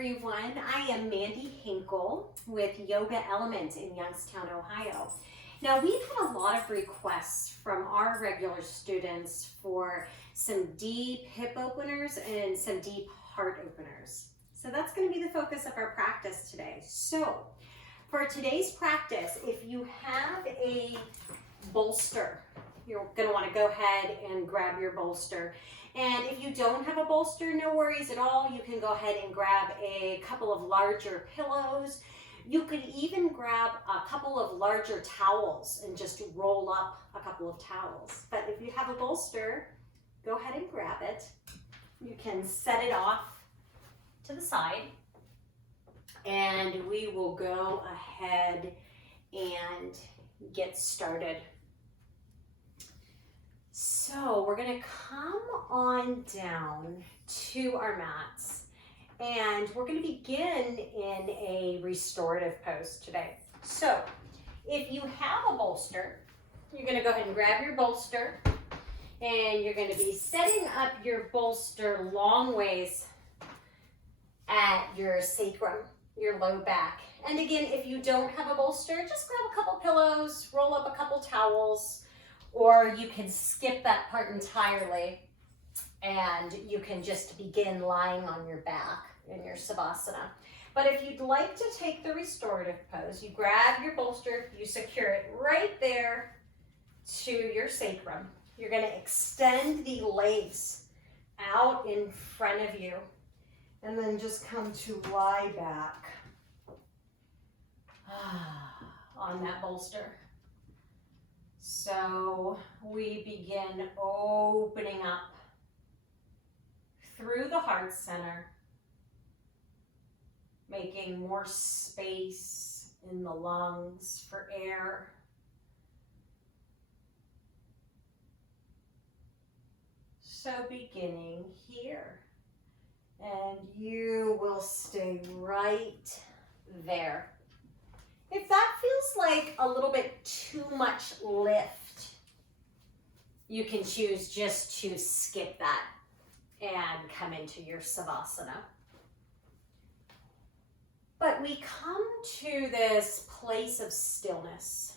everyone. I am Mandy Hinkle with Yoga Element in Youngstown, Ohio. Now, we've had a lot of requests from our regular students for some deep hip openers and some deep heart openers. So that's going to be the focus of our practice today. So for today's practice, if you have a bolster, you're going to want to go ahead and grab your bolster. And if you don't have a bolster, no worries at all. You can go ahead and grab a couple of larger pillows. You could even grab a couple of larger towels and just roll up a couple of towels. But if you have a bolster, go ahead and grab it. You can set it off to the side. And we will go ahead and get started. So we're going to come on down to our mats and we're going to begin in a restorative pose today. So if you have a bolster, you're going to go ahead and grab your bolster and you're going to be setting up your bolster long ways at your sacrum, your low back. And again, if you don't have a bolster, just grab a couple pillows, roll up a couple towels, or you can skip that part entirely and you can just begin lying on your back in your savasana. But if you'd like to take the restorative pose, you grab your bolster, you secure it right there to your sacrum. You're going to extend the legs out in front of you and then just come to lie back on that bolster. So we begin opening up through the heart center, making more space in the lungs for air. So beginning here, and you will stay right there. If that feels like a little bit too much lift, you can choose just to skip that and come into your savasana. But we come to this place of stillness.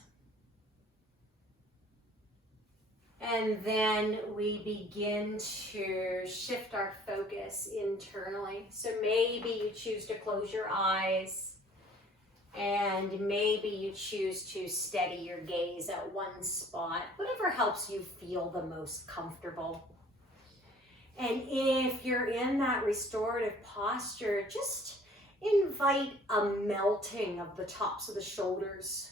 And then we begin to shift our focus internally. So maybe you choose to close your eyes. And maybe you choose to steady your gaze at one spot, whatever helps you feel the most comfortable. And if you're in that restorative posture, just invite a melting of the tops of the shoulders.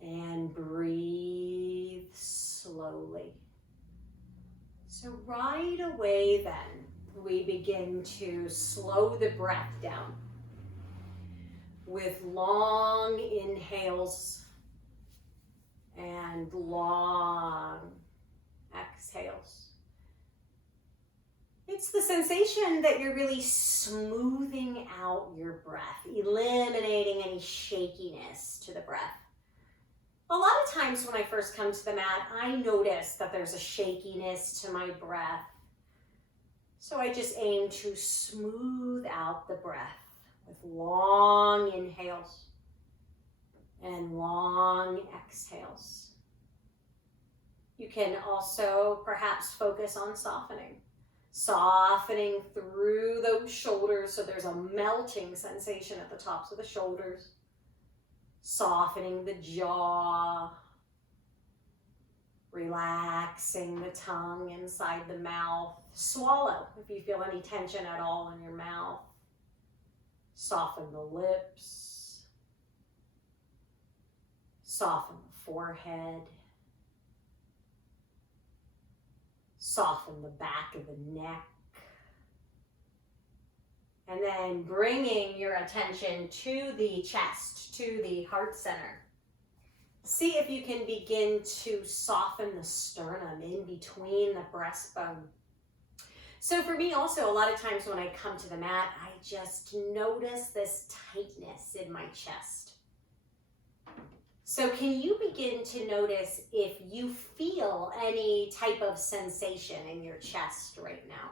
And breathe slowly. So right away then, we begin to slow the breath down with long inhales and long exhales. It's the sensation that you're really smoothing out your breath, eliminating any shakiness to the breath. A lot of times when I first come to the mat, I notice that there's a shakiness to my breath. So I just aim to smooth out the breath with long inhales and long exhales. You can also perhaps focus on softening through those shoulders so there's a melting sensation at the tops of the shoulders, softening the jaw, relaxing the tongue inside the mouth. Swallow if you feel any tension at all in your mouth. Soften the lips. Soften the forehead. Soften the back of the neck. And then bringing your attention to the chest, to the heart center. See if you can begin to soften the sternum in between the breastbone. So for me also, a lot of times when I come to the mat, I just notice this tightness in my chest. So can you begin to notice if you feel any type of sensation in your chest right now?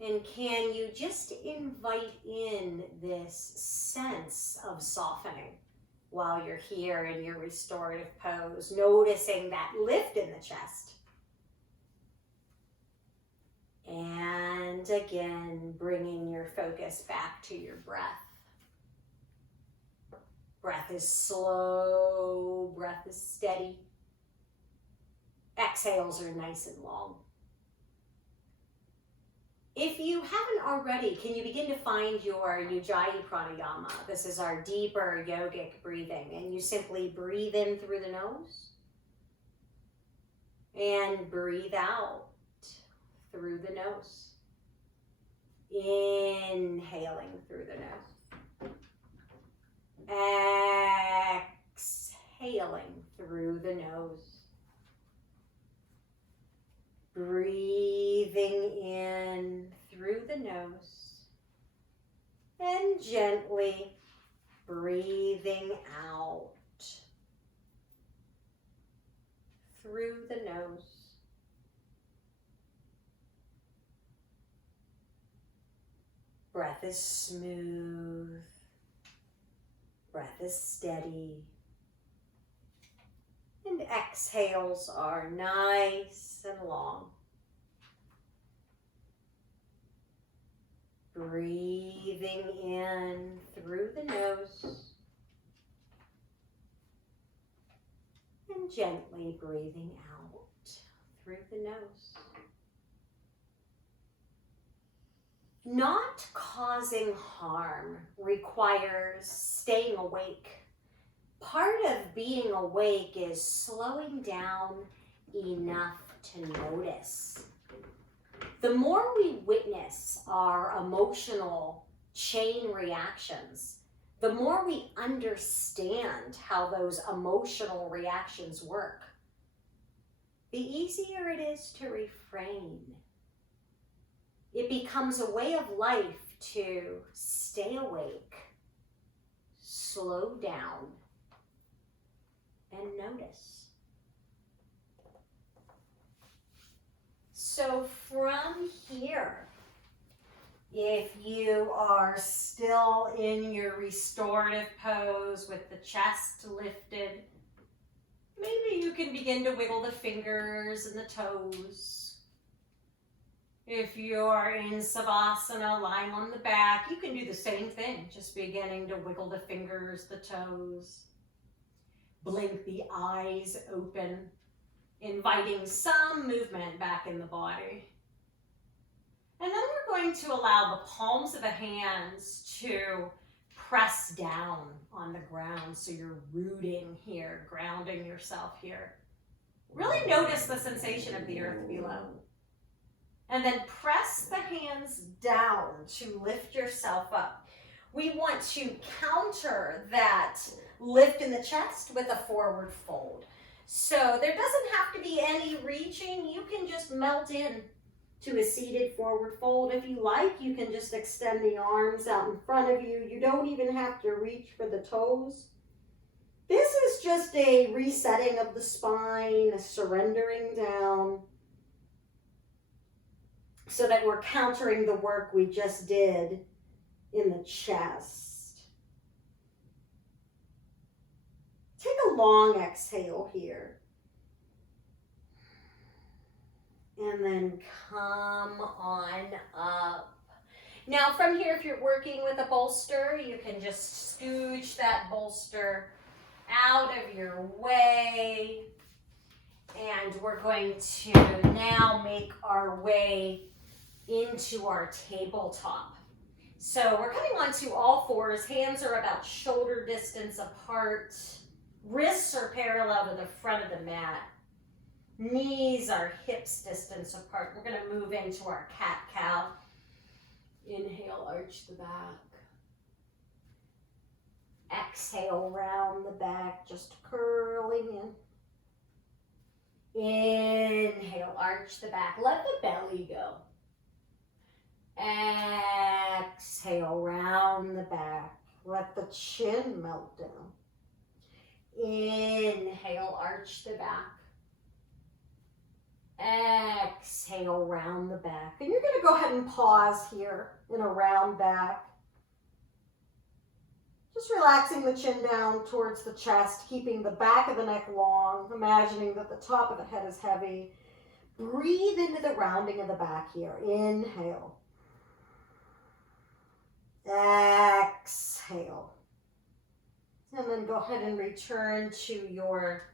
And can you just invite in this sense of softening while you're here in your restorative pose, noticing that lift in the chest. And again, bringing your focus back to your breath. Breath is slow, breath is steady. Exhales are nice and long. If you haven't already, can you begin to find your Ujjayi pranayama? This is our deeper yogic breathing. And you simply breathe in through the nose and breathe out through the nose. Inhaling through the nose. Exhaling through the nose. Breathing in through the nose and gently breathing out through the nose. Breath is smooth. Breath is steady. And exhales are nice and long. Breathing in through the nose and gently breathing out through the nose. Not causing harm requires staying awake. Part of being awake is slowing down enough to notice. The more we witness our emotional chain reactions, the more we understand how those emotional reactions work, the easier it is to refrain. It becomes a way of life to stay awake, slow down, and notice. So from here, if you are still in your restorative pose with the chest lifted, maybe you can begin to wiggle the fingers and the toes. If you're in savasana, lying on the back, you can do the same thing, just beginning to wiggle the fingers, the toes. Blink the eyes open, inviting some movement back in the body. And then we're going to allow the palms of the hands to press down on the ground. So you're rooting here, grounding yourself here. Really notice the sensation of the earth below. And then press the hands down to lift yourself up. We want to counter that lift in the chest with a forward fold. So there doesn't have to be any reaching. You can just melt in to a seated forward fold. If you like, you can just extend the arms out in front of you. You don't even have to reach for the toes. This is just a resetting of the spine, a surrendering down, so that we're countering the work we just did in the chest. Take a long exhale here. And then come on up. Now from here, if you're working with a bolster, you can just scooch that bolster out of your way. And we're going to now make our way into our tabletop. So we're coming onto all fours. Hands are about shoulder distance apart. Wrists are parallel to the front of the mat. Knees are hips distance apart. We're going to move into our cat-cow. Inhale, arch the back. Exhale, round the back, just curling in. Inhale, arch the back. Let the belly go. Exhale, round the back. Let the chin melt down. Inhale, arch the back. Exhale, round the back. And you're going to go ahead and pause here in a round back. Just relaxing the chin down towards the chest, keeping the back of the neck long, imagining that the top of the head is heavy. Breathe into the rounding of the back here. Inhale. Exhale. And then go ahead and return to your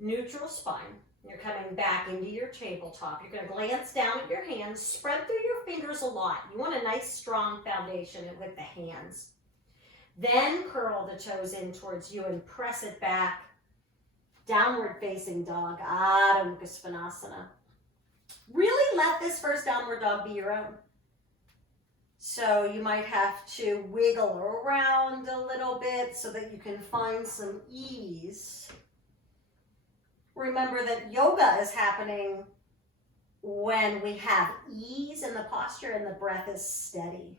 neutral spine. You're coming back into your tabletop. You're going to glance down at your hands. Spread through your fingers a lot. You want a nice strong foundation with the hands. Then curl the toes in towards you and press it back. Downward facing dog, Adho Mukha Svanasana. Really let this first downward dog be your own. So you might have to wiggle around a little bit so that you can find some ease. Remember that yoga is happening when we have ease in the posture and the breath is steady.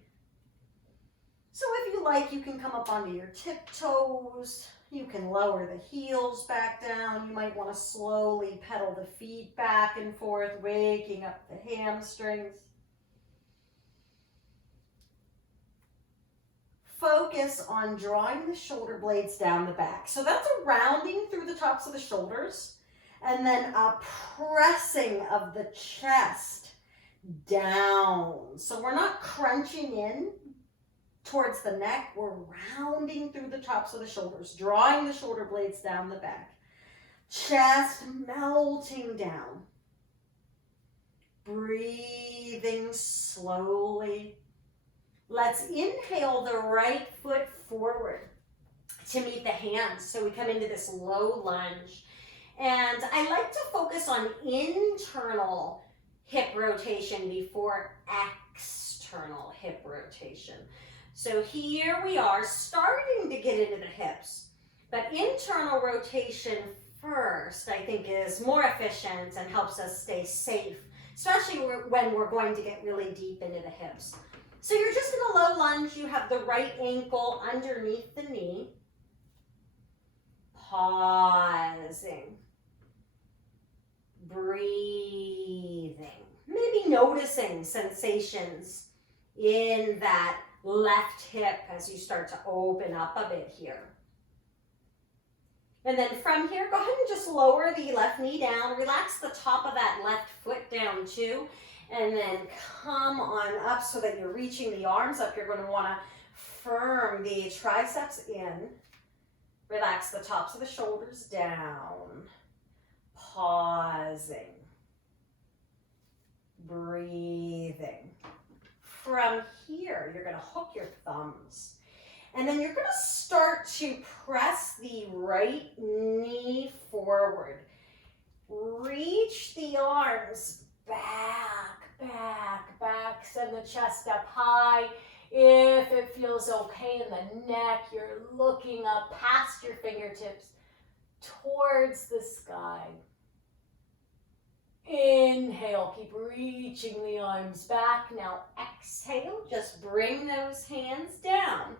So if you like, you can come up onto your tiptoes. You can lower the heels back down. You might want to slowly pedal the feet back and forth, waking up the hamstrings. Focus on drawing the shoulder blades down the back. So that's a rounding through the tops of the shoulders and then a pressing of the chest down. So we're not crunching in towards the neck, we're rounding through the tops of the shoulders, drawing the shoulder blades down the back. Chest melting down. Breathing slowly. Let's inhale the right foot forward to meet the hands. So we come into this low lunge. And I like to focus on internal hip rotation before external hip rotation. So here we are starting to get into the hips, but internal rotation first, I think, is more efficient and helps us stay safe, especially when we're going to get really deep into the hips. So you're just in a low lunge. You have the right ankle underneath the knee. Pausing. Breathing. Maybe noticing sensations in that left hip as you start to open up a bit here. And then from here, go ahead and just lower the left knee down. Relax the top of that left foot down too. And then come on up so that you're reaching the arms up. You're going to want to firm the triceps in. Relax the tops of the shoulders down. Pausing. Breathing. From here, you're going to hook your thumbs. And then you're going to start to press the right knee forward. Reach the arms back, back, back. Send the chest up high. If it feels okay in the neck, you're looking up past your fingertips towards the sky. Inhale, keep reaching the arms back. Now exhale, just bring those hands down.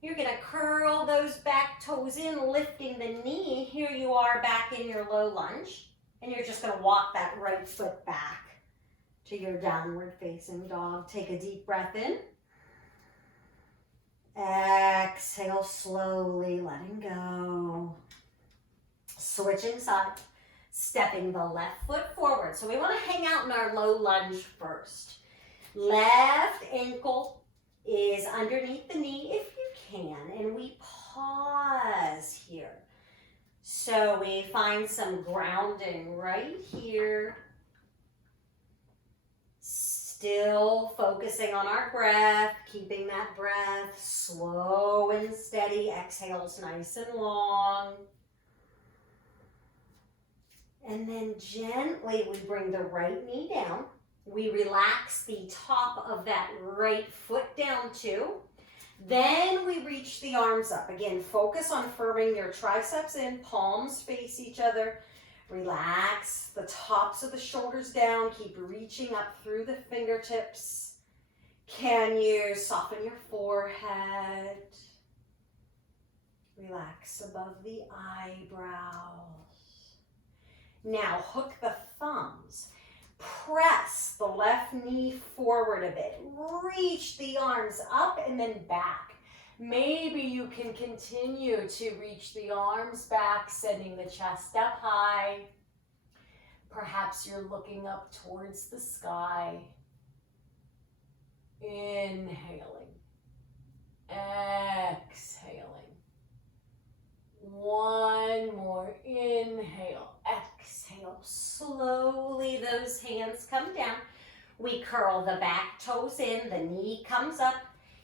You're going to curl those back toes in, lifting the knee. Here you are back in your low lunge. And you're just going to walk that right foot back to your downward facing dog. Take a deep breath in. Exhale slowly, letting go. Switching sides. Stepping the left foot forward. So we want to hang out in our low lunge first. Left ankle is underneath the knee if you can. And we pause here. So we find some grounding right here. Still focusing on our breath, keeping that breath slow and steady. Exhales nice and long. And then gently we bring the right knee down. We relax the top of that right foot down too. Then we reach the arms up. Again, focus on firming your triceps in, palms face each other. Relax the tops of the shoulders down. Keep reaching up through the fingertips. Can you soften your forehead? Relax above the eyebrows. Now hook the thumbs. Press the left knee forward a bit. Reach the arms up and then back. Maybe you can continue to reach the arms back, sending the chest up high. Perhaps you're looking up towards the sky. Inhaling. Exhaling. One more. Inhale. Exhale. Slowly those hands come down. We curl the back toes in. The knee comes up.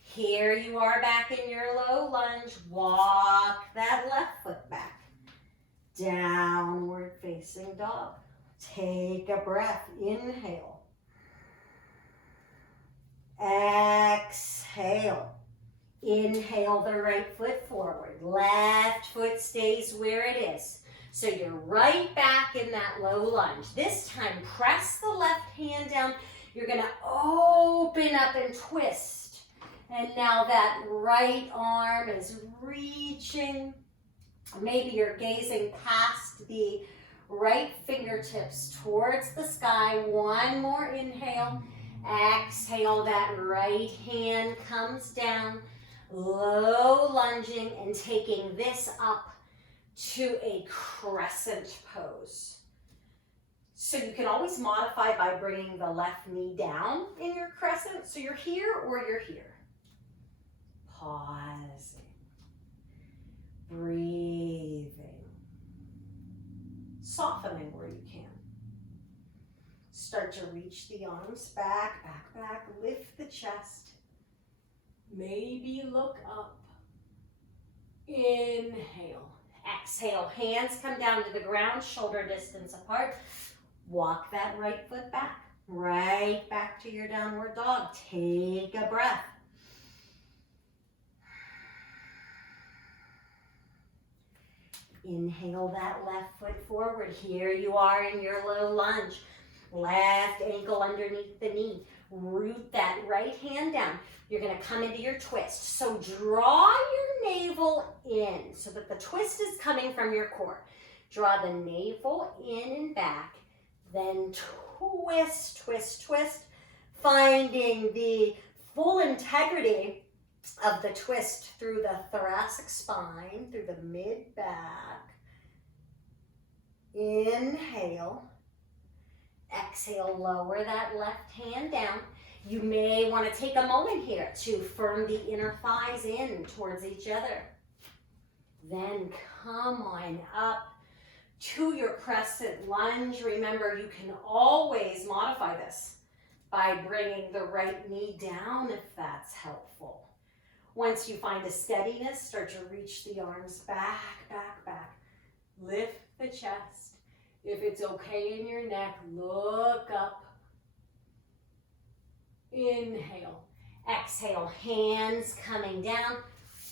Here you are back in your low lunge. Walk that left foot back. Downward facing dog. Take a breath. Inhale. Exhale. Inhale the right foot forward. Left foot stays where it is. So you're right back in that low lunge. This time, press the left hand down. You're going to open up and twist. And now that right arm is reaching. Maybe you're gazing past the right fingertips towards the sky. One more inhale. Exhale, that right hand comes down. Low lunging and taking this up to a crescent pose. So you can always modify by bringing the left knee down in your crescent. So you're here or you're here. Pausing. Breathing. Softening where you can. Start to reach the arms back, back, back. Lift the chest. Maybe look up. Inhale. Exhale. Hands come down to the ground, shoulder distance apart. Walk that right foot back. Right back to your downward dog. Take a breath. Inhale that left foot forward. Here you are in your low lunge. Left ankle underneath the knee. Root that right hand down. You're going to come into your twist. So draw your navel in so that the twist is coming from your core. Draw the navel in and back. Then twist, twist, twist. Finding the full integrity of the twist through the thoracic spine, through the mid-back. Inhale. Exhale, lower that left hand down. You may want to take a moment here to firm the inner thighs in towards each other. Then come on up to your crescent lunge. Remember, you can always modify this by bringing the right knee down if that's helpful. Once you find a steadiness, start to reach the arms back, back, back. Lift the chest. If it's okay in your neck, look up. Inhale. Exhale, hands coming down,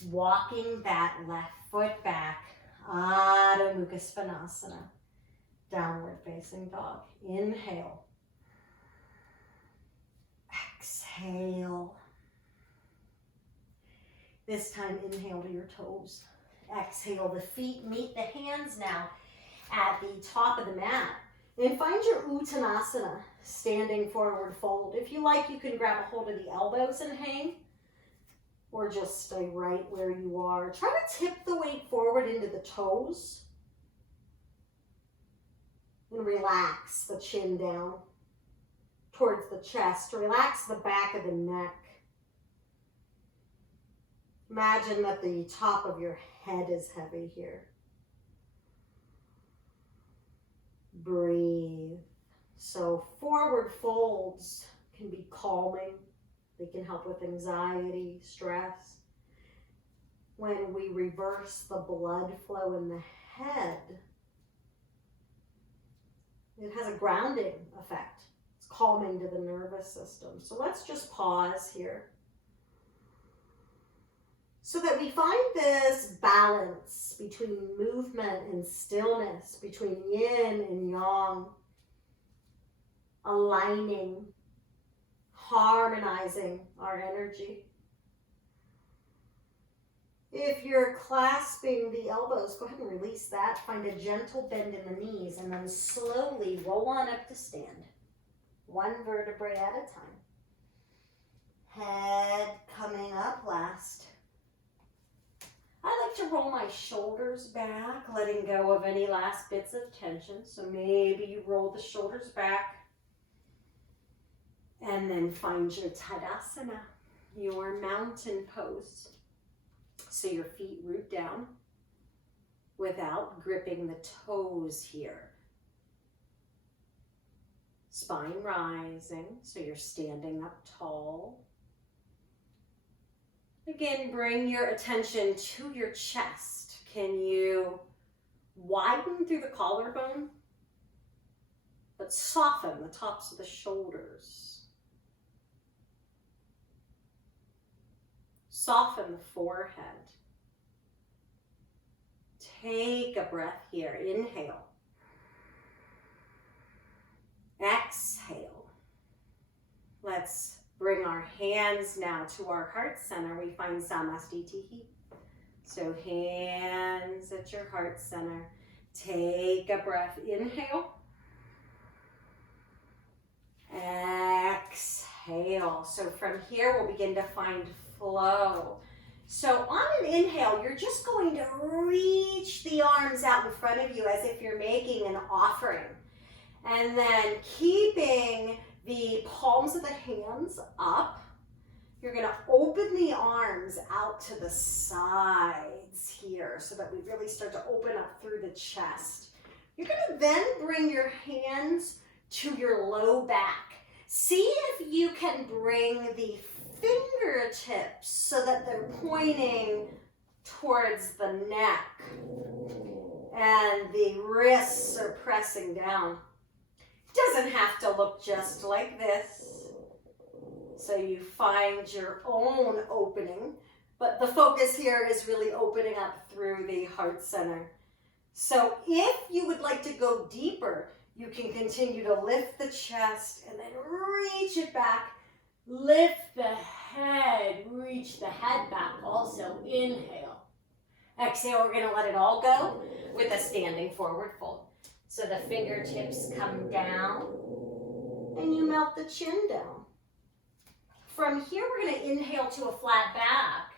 walking that left foot back. Adho Mukha Svanasana. Downward facing dog. Inhale. Exhale. This time, inhale to your toes. Exhale, the feet meet the hands now at the top of the mat. And find your Uttanasana, standing forward fold. If you like, you can grab a hold of the elbows and hang, or just stay right where you are. Try to tip the weight forward into the toes. And relax the chin down towards the chest. Relax the back of the neck. Imagine that the top of your head is heavy here. Breathe. So forward folds can be calming. They can help with anxiety, stress. When we reverse the blood flow in the head, it has a grounding effect. It's calming to the nervous system. So let's just pause here, so that we find this balance between movement and stillness, between yin and yang, aligning, harmonizing our energy. If you're clasping the elbows, go ahead and release that. Find a gentle bend in the knees and then slowly roll on up to stand. One vertebrae at a time. Head coming up last. I like to roll my shoulders back, letting go of any last bits of tension. So maybe you roll the shoulders back and then find your Tadasana, your mountain pose. So your feet root down without gripping the toes here. Spine rising, so you're standing up tall. Again, bring your attention to your chest. Can you widen through the collarbone, but soften the tops of the shoulders? Soften the forehead. Take a breath here. Inhale. Exhale. Let's bring our hands now to our heart center. We find Samastitihi. So hands at your heart center. Take a breath. Inhale. Exhale. So from here, we'll begin to find flow. So on an inhale, you're just going to reach the arms out in front of you as if you're making an offering. And then keeping the palms of the hands up, you're going to open the arms out to the sides here so that we really start to open up through the chest. You're going to then bring your hands to your low back. See if you can bring the fingertips so that they're pointing towards the neck and the wrists are pressing down. Doesn't have to look just like this. So you find your own opening, but the focus here is really opening up through the heart center. So if you would like to go deeper, you can continue to lift the chest and then reach it back. Lift the head, reach the head back also. Inhale. Exhale, we're going to let it all go with a standing forward fold. So the fingertips come down and you melt the chin down. From here, we're going to inhale to a flat back.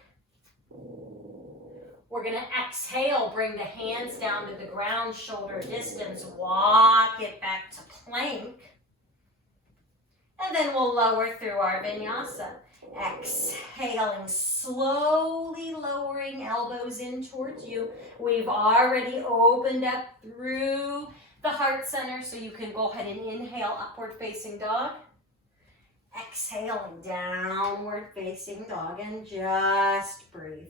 We're going to exhale, bring the hands down to the ground, shoulder distance, walk it back to plank. And then we'll lower through our vinyasa. Exhaling, slowly lowering elbows in towards you. We've already opened up through the heart center, so you can go ahead and inhale, upward facing dog. Exhaling, downward facing dog, and just breathe.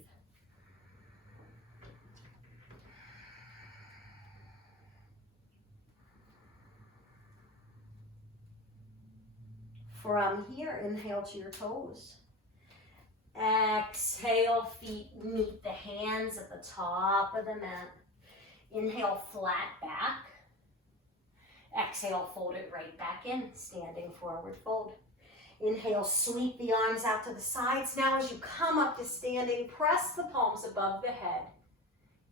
From here, inhale to your toes. Exhale, feet meet the hands at the top of the mat. Inhale, flat back. Exhale, fold it right back in, standing forward fold. Inhale, sweep the arms out to the sides. Now as you come up to standing, press the palms above the head.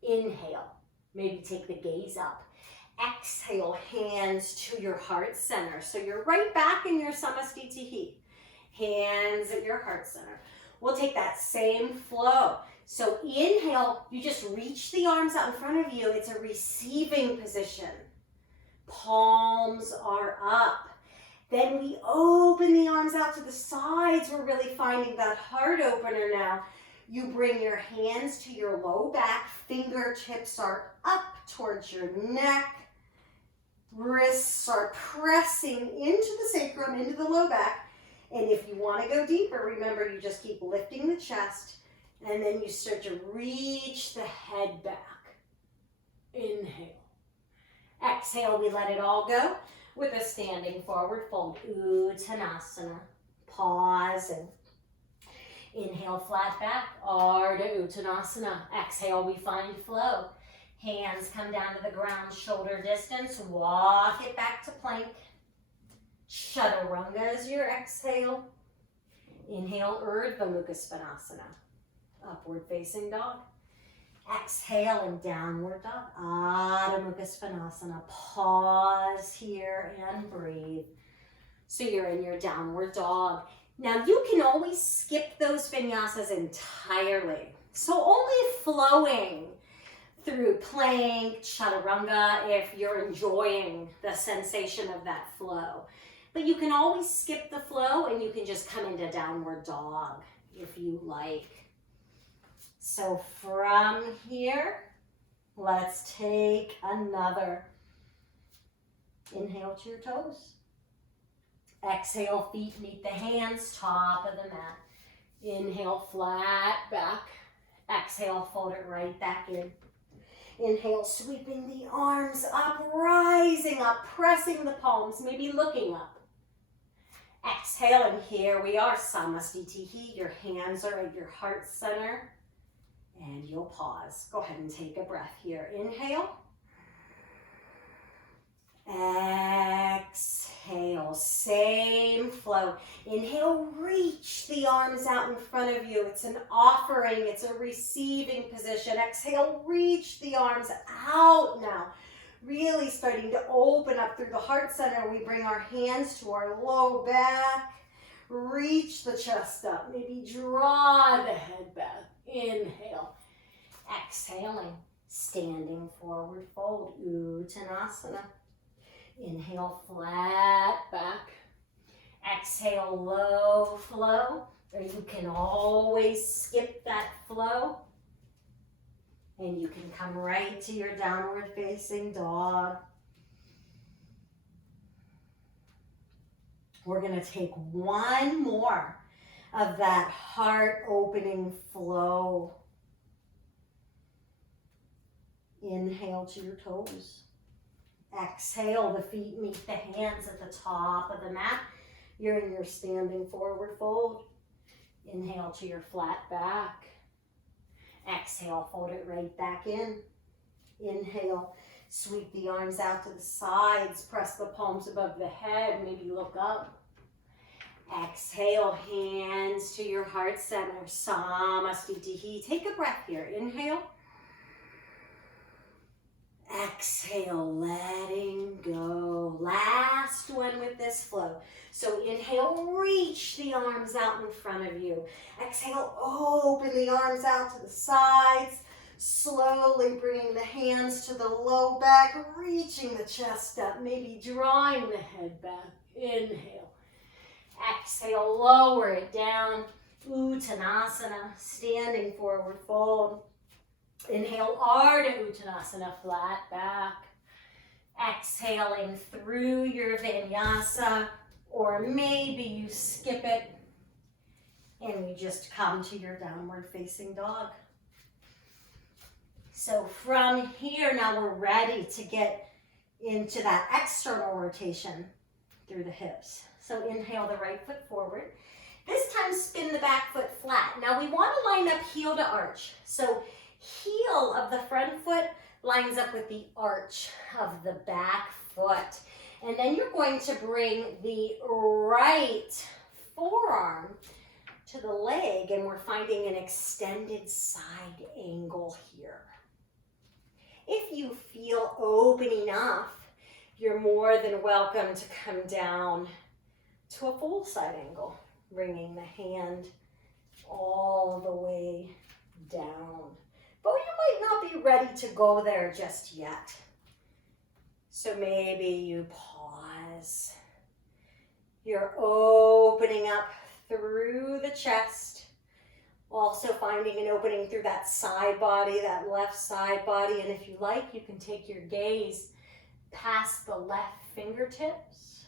Inhale, maybe take the gaze up. Exhale, hands to your heart center. So you're right back in your Samastitihi. Hands at your heart center. We'll take that same flow. So inhale, you just reach the arms out in front of you. It's a receiving position. Palms are up. Then we open the arms out to the sides. We're really finding that heart opener now. You bring your hands to your low back. Fingertips are up towards your neck. Wrists are pressing into the sacrum, into the low back. And if you want to go deeper, remember you just keep lifting the chest and then you start to reach the head back. Inhale. Exhale, we let it all go with a standing forward fold. Uttanasana. Pause and inhale, flat back. Ardha Uttanasana. Exhale, we find flow. Hands come down to the ground, shoulder distance. Walk it back to plank. Chaturanga is your exhale. Inhale, Urdhva Mukha Svanasana. Upward facing dog. Exhale and downward dog. Adho Mukha Svanasana. Pause here and breathe. So you're in your downward dog. Now you can always skip those vinyasas entirely. So only flowing through plank, chaturanga, if you're enjoying the sensation of that flow. But you can always skip the flow and you can just come into downward dog if you like. So from here, let's take another inhale to your toes. Exhale, feet meet the hands, top of the mat. Inhale, flat back. Exhale, fold it right back in. Inhale, sweeping the arms up, rising up, pressing the palms, maybe looking up. Exhale, and here we are, Samastitihi. Your hands are at your heart center, and you'll pause. Go ahead and take a breath here. Inhale. Exhale, same flow. Inhale, reach the arms out in front of you. It's an offering, it's a receiving position. Exhale, reach the arms out now. Really starting to open up through the heart center. We bring our hands to our low back. Reach the chest up. Maybe draw the head back. Inhale. Exhaling, standing forward fold, Uttanasana. Inhale, flat back. Exhale, low flow. Or you can always skip that flow. And you can come right to your downward facing dog. We're going to take one more of that heart opening flow. Inhale to your toes. Exhale, the feet meet the hands at the top of the mat. You're in your standing forward fold. Inhale to your flat back. Exhale, fold it right back in. Inhale, sweep the arms out to the sides. Press the palms above the head. Maybe look up. Exhale, hands to your heart center. Samastitihi. Take a breath here. Inhale. Exhale, letting go. Last one with this flow. So inhale, reach the arms out in front of you. Exhale, open the arms out to the sides. Slowly bringing the hands to the low back, reaching the chest up, maybe drawing the head back. Inhale. Exhale, lower it down. Uttanasana, standing forward fold. Inhale, Ardha Uttanasana, flat back. Exhaling through your vinyasa, or maybe you skip it and you just come to your downward facing dog. So from here, now we're ready to get into that external rotation through the hips. So inhale the right foot forward. This time spin the back foot flat. Now we want to line up heel to arch. So heel of the front foot lines up with the arch of the back foot. And then you're going to bring the right forearm to the leg, and we're finding an extended side angle here. If you feel open enough, you're more than welcome to come down to a full side angle, bringing the hand all the way down. But you might not be ready to go there just yet. So maybe you pause. You're opening up through the chest. Also finding an opening through that side body, that left side body. And if you like, you can take your gaze past the left fingertips.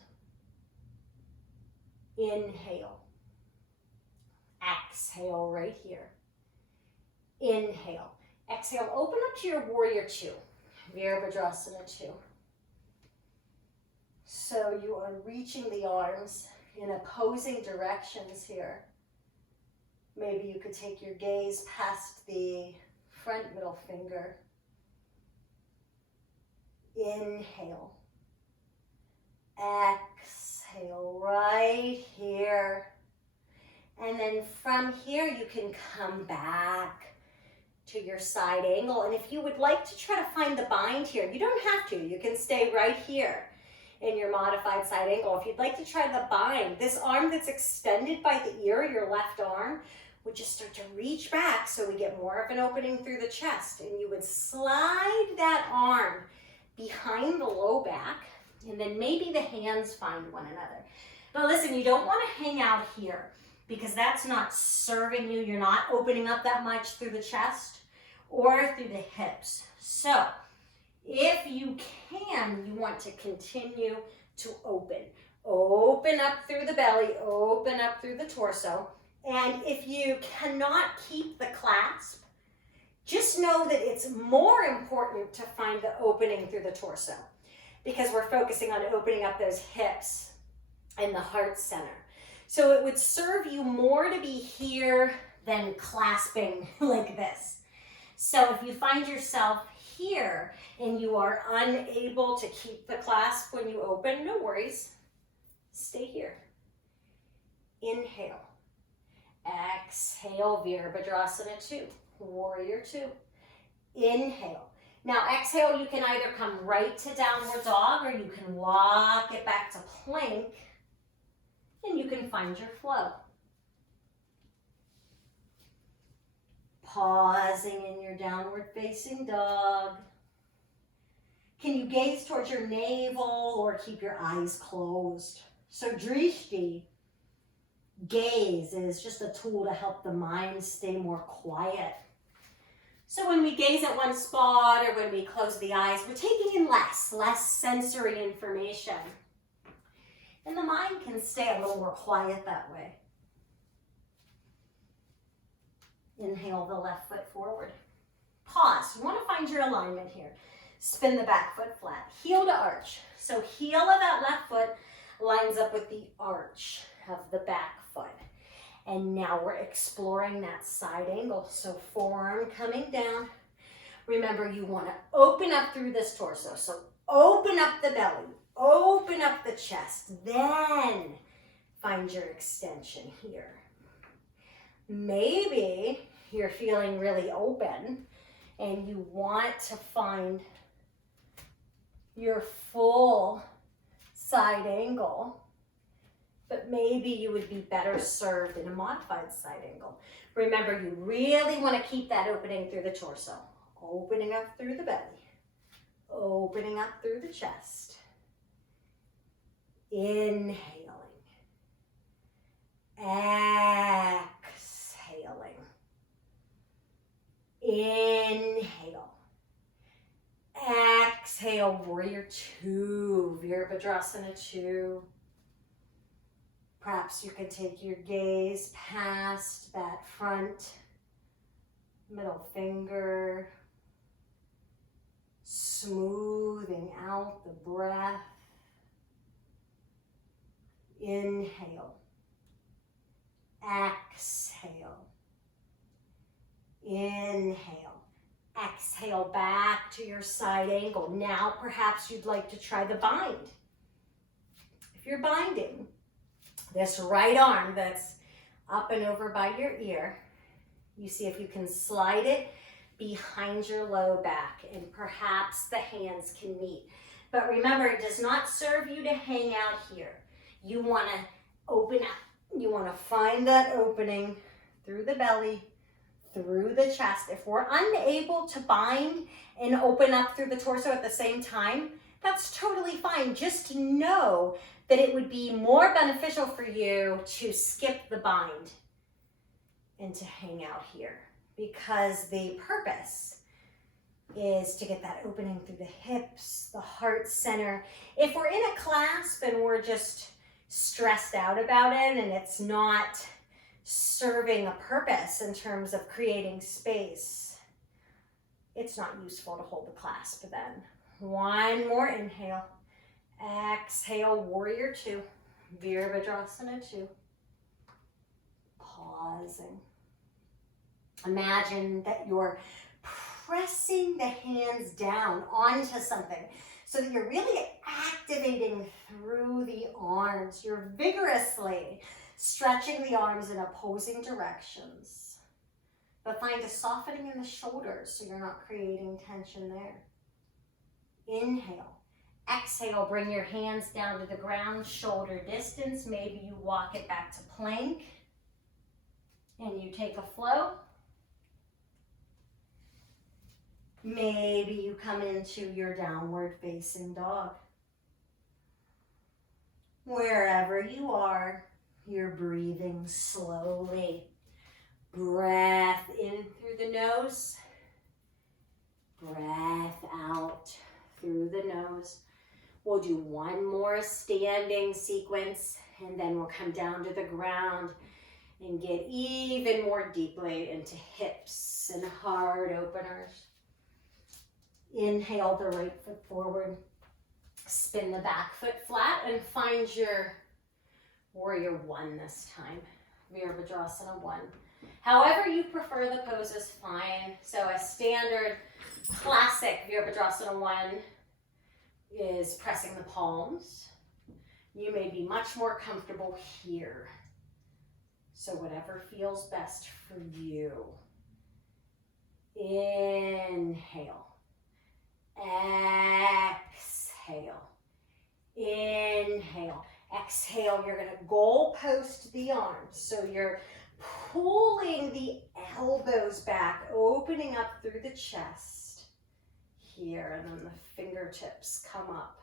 Inhale. Exhale right here. Inhale. Exhale, open up to your warrior two, Virabhadrasana 2. So you are reaching the arms in opposing directions here. Maybe you could take your gaze past the front middle finger. Inhale. Exhale right here. And then from here, you can come back to your side angle. And if you would like to try to find the bind here, you don't have to. You can stay right here in your modified side angle. If you'd like to try the bind, this arm that's extended by the ear, your left arm, would just start to reach back so we get more of an opening through the chest. And you would slide that arm behind the low back, and then maybe the hands find one another. But listen, you don't want to hang out here because that's not serving you. You're not opening up that much through the chest or through the hips. So if you can, you want to continue to open. Open up through the belly, open up through the torso. And if you cannot keep the clasp, just know that it's more important to find the opening through the torso because we're focusing on opening up those hips and the heart center. So it would serve you more to be here than clasping like this. So if you find yourself here and you are unable to keep the clasp when you open, no worries. Stay here. Inhale. Exhale, Virabhadrasana 2. Warrior 2. Inhale. Now exhale, you can either come right to downward dog or you can walk it back to plank and you can find your flow. Pausing in your downward facing dog. Can you gaze towards your navel or keep your eyes closed? So drishti, gaze, is just a tool to help the mind stay more quiet. So when we gaze at one spot or when we close the eyes, we're taking in less sensory information. And the mind can stay a little more quiet that way. Inhale the left foot forward. Pause. You want to find your alignment here. Spin the back foot flat. Heel to arch. So heel of that left foot lines up with the arch of the back foot. And now we're exploring that side angle. So forearm coming down. Remember, you want to open up through this torso. So open up the belly. Open up the chest. Then find your extension here. Maybe you're feeling really open and you want to find your full side angle, but maybe you would be better served in a modified side angle. Remember, you really want to keep that opening through the torso. Opening up through the belly. Opening up through the chest. Inhaling. Exhaling. Inhale. Exhale, warrior 2, Virabhadrasana 2. Perhaps you can take your gaze past that front middle finger, smoothing out the breath. Inhale. Exhale. Inhale. Exhale back to your side angle. Now perhaps you'd like to try the bind. If you're binding, this right arm that's up and over by your ear, you see if you can slide it behind your low back and perhaps the hands can meet. But remember, it does not serve you to hang out here. You want to open up. You want to find that opening through the belly, through the chest. If we're unable to bind and open up through the torso at the same time, that's totally fine. Just know that it would be more beneficial for you to skip the bind and to hang out here, because the purpose is to get that opening through the hips, the heart center. If we're in a clasp and we're just stressed out about it and it's not serving a purpose in terms of creating space, it's not useful to hold the clasp then. One more inhale. Exhale, warrior 2, Virabhadrasana 2. Pausing. Imagine that you're pressing the hands down onto something so that you're really activating through the arms. You're vigorously Stretching the arms in opposing directions. But find a softening in the shoulders so you're not creating tension there. Inhale. Exhale, bring your hands down to the ground, shoulder distance. Maybe you walk it back to plank. And you take a flow. Maybe you come into your downward facing dog. Wherever you are, you're breathing slowly. Breath in through the nose. Breath out through the nose. We'll do one more standing sequence, and then we'll come down to the ground and get even more deeply into hips and heart openers. Inhale the right foot forward. Spin the back foot flat and find your warrior one this time. Virabhadrasana 1. However you prefer the pose is fine. So a standard classic Virabhadrasana 1 is pressing the palms. You may be much more comfortable here. So whatever feels best for you. Inhale. Exhale. Inhale. Exhale. You're going to goal post the arms. So you're pulling the elbows back, opening up through the chest here, and then the fingertips come up.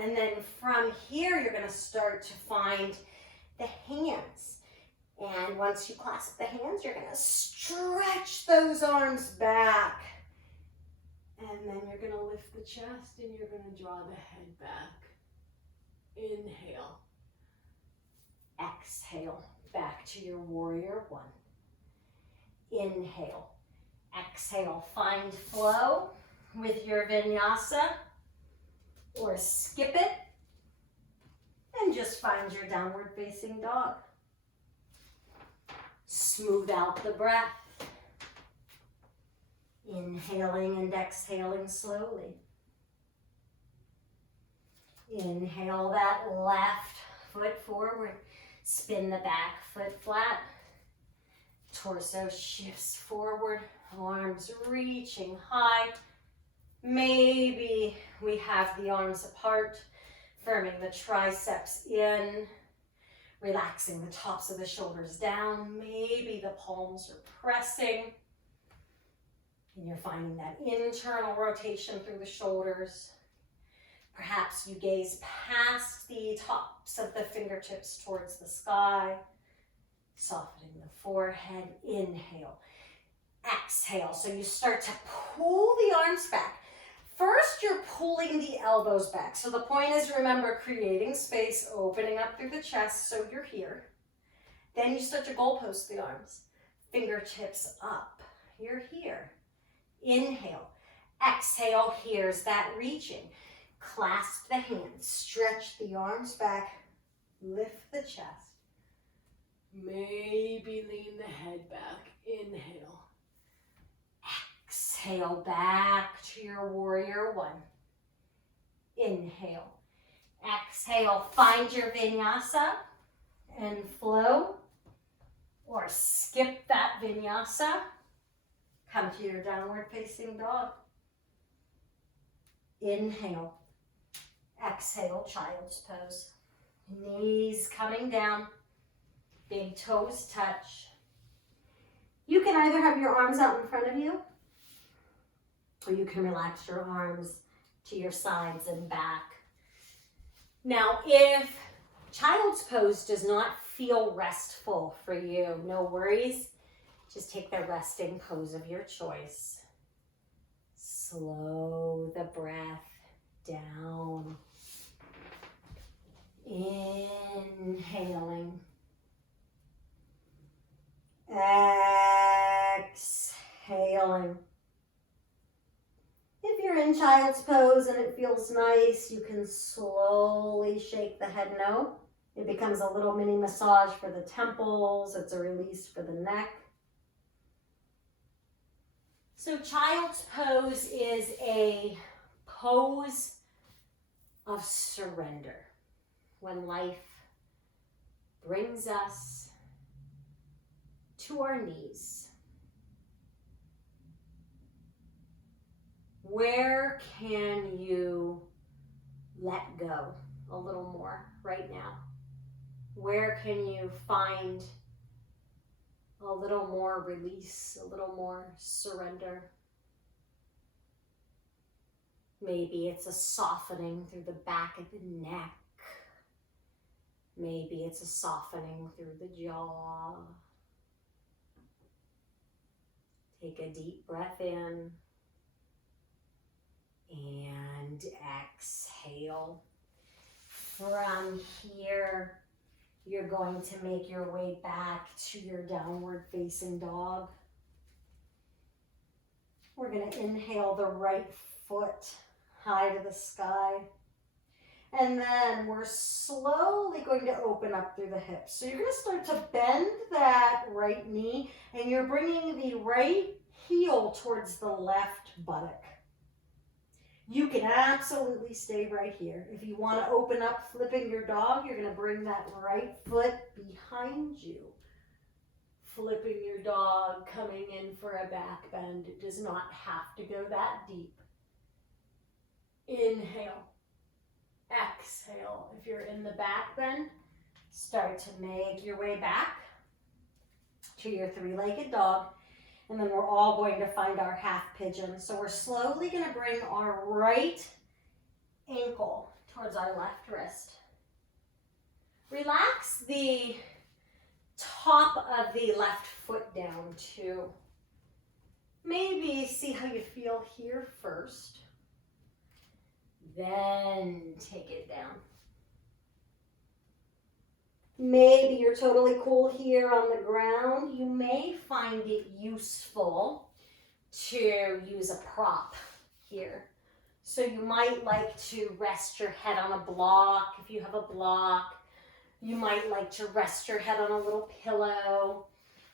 And then from here, you're going to start to find the hands. And once you clasp the hands, you're going to stretch those arms back. And then you're going to lift the chest and you're going to draw the head back. Inhale. Exhale. Back to your warrior 1. Inhale. Exhale. Find flow with your vinyasa or skip it. And just find your downward facing dog. Smooth out the breath. Inhaling and exhaling slowly. Inhale that left foot forward. Spin the back foot flat. Torso shifts forward. Arms reaching high. Maybe we have the arms apart, firming the triceps in. Relaxing the tops of the shoulders down. Maybe the palms are pressing. And you're finding that internal rotation through the shoulders. Perhaps you gaze past the tops of the fingertips towards the sky. Softening the forehead. Inhale. Exhale. So you start to pull the arms back. First, you're pulling the elbows back. So the point is, remember, creating space, opening up through the chest, so you're here. Then you start to goal post the arms. Fingertips up. You're here. Inhale. Exhale. Here's that reaching. Clasp the hands. Stretch the arms back. Lift the chest. Maybe lean the head back. Inhale. Exhale back to your warrior 1. Inhale. Exhale. Find your vinyasa and flow. Or skip that vinyasa. Come to your downward facing dog. Inhale. Exhale, child's pose. Knees coming down. Big toes touch. You can either have your arms out in front of you, or you can relax your arms to your sides and back. Now, if child's pose does not feel restful for you, no worries. Just take the resting pose of your choice. Slow the breath down. Inhaling. Exhaling. If you're in child's pose and it feels nice, you can slowly shake the head no. It becomes a little mini massage for the temples. It's a release for the neck. So child's pose is a pose of surrender. When life brings us to our knees. Where can you let go a little more right now? Where can you find a little more release, a little more surrender? Maybe it's a softening through the back of the neck. Maybe it's a softening through the jaw. Take a deep breath in and exhale. From here, you're going to make your way back to your downward facing dog. We're going to inhale the right foot high to the sky. And then we're slowly going to open up through the hips. So you're going to start to bend that right knee, and you're bringing the right heel towards the left buttock. You can absolutely stay right here. If you want to open up flipping your dog, you're going to bring that right foot behind you. Flipping your dog, coming in for a back bend. It does not have to go that deep. Inhale. Exhale. If you're in the back bend, start to make your way back to your three-legged dog. And then we're all going to find our half pigeon. So we're slowly going to bring our right ankle towards our left wrist. Relax the top of the left foot down too. Maybe see how you feel here first. Then take it down. Maybe you're totally cool here on the ground. You may find it useful to use a prop here. So you might like to rest your head on a block if you have a block. You might like to rest your head on a little pillow